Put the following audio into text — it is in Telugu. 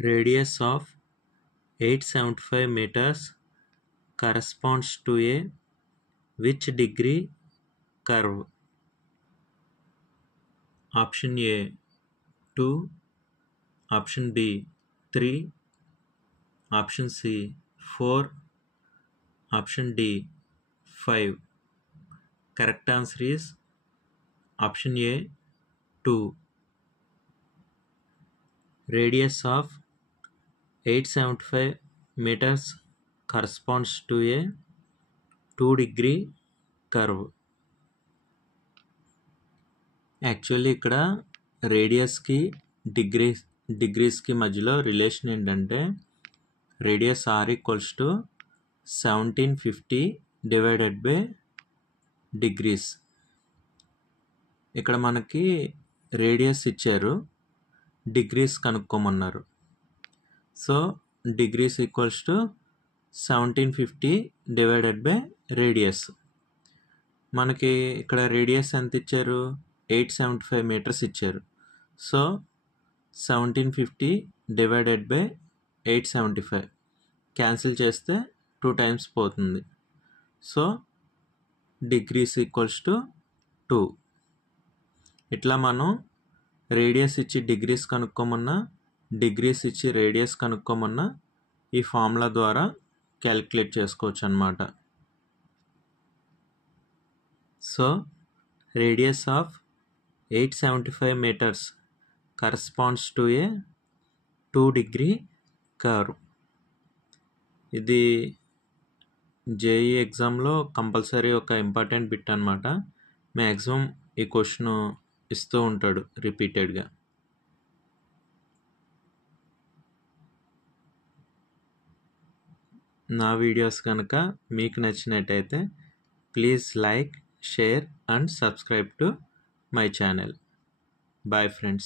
Radius of 875 meters corresponds to a which degree curve? Option A 2, option B 3, option C 4, option D 5. Correct answer is option A 2. Radius of 875 meters corresponds to a 2-degree curve. Actually ఇక్కడ రేడియస్కి డిగ్రీస్కి మధ్యలో రిలేషన్ ఏంటంటే radius R equals to 1750 divided by degrees. ఇక్కడ మనకి రేడియస్ ఇచ్చారు, డిగ్రీస్ కనుక్కోమన్నారు. So degrees equals to 1750 divided by radius. మనకి ఇక్కడ రేడియస్ ఎంత ఇచ్చారు? 875 మీటర్స్ ఇచ్చారు. సో 1750 డివైడెడ్ బై 875 క్యాన్సిల్ చేస్తే 2 టైమ్స్ పోతుంది. So degrees equals to 2. ఇట్లా మనం రేడియస్ ఇచ్చి డిగ్రీస్ కనుక్కోమన్నా, డిగ్రీస్ ఇచ్చి రేడియస్ కనుక్కోమన్నా ఈ ఫార్ములా ద్వారా క్యాలిక్యులేట్ చేసుకోవచ్చు అన్నమాట. So radius of 875 meters corresponds to a 2-degree curve. ఇది జేఈ ఎగ్జామ్లో కంపల్సరీ ఒక ఇంపార్టెంట్ బిట్ అనమాట. మ్యాక్సిమం ఈ క్వశ్చన్ ఇస్తూ ఉంటాడు రిపీటెడ్గా. నా వీడియోస్ కనుక మీకు నచ్చినట్టయితే please like, share and subscribe to my channel. Bye friends.